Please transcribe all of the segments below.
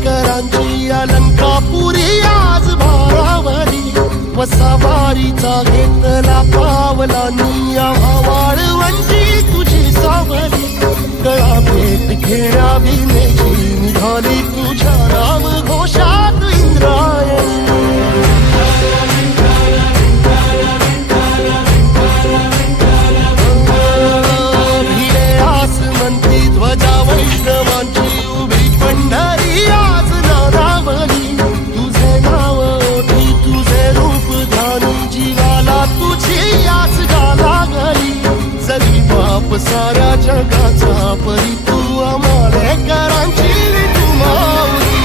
मालेकरांची अलंकापुरी आज भारावली वसावारीचा घेतला पावलांनी वाळवंटी तुझी सावली गळा भेट घेण्या भिनेची निघाली तुझ्या राम घोषात इंद्रायणी भिडे आसमंती ध्वजा वैष्णवांची उभी पंढरी आज नारावली तुझे नाव ओठी तुझे रूप ध्यानी जीवाला तुझी आज गाला गली जरी बाप साऱ्या जगाचा परी तू मालेकरांची तू माऊली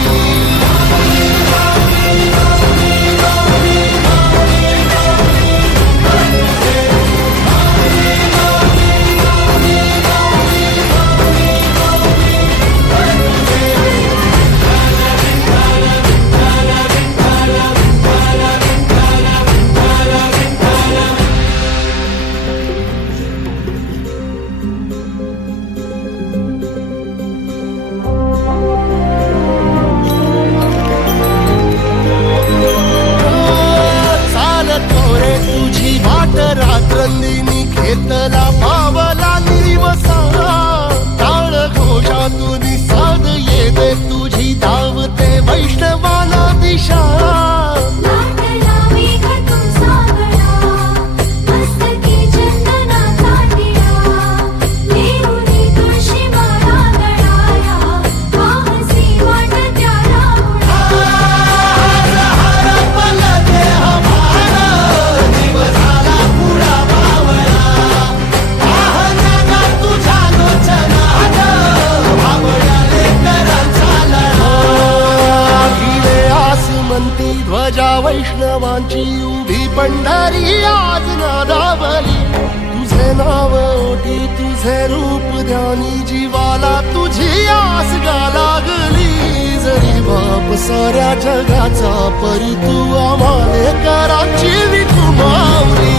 रात्रंदिनी घेतला पावला निवसा टाळ घोषातून साध येते तुझी धावते वैष्णवाला दिशा ध्वजा वैष्णवांची उभी पंढरी आज नादावली तुझे नाव ओठी तुझे रूप ध्यानी जीवाला तुझी आस गा लागली जरी बाप साऱ्या जगाचा परी तू मालेकरांची विठू माऊली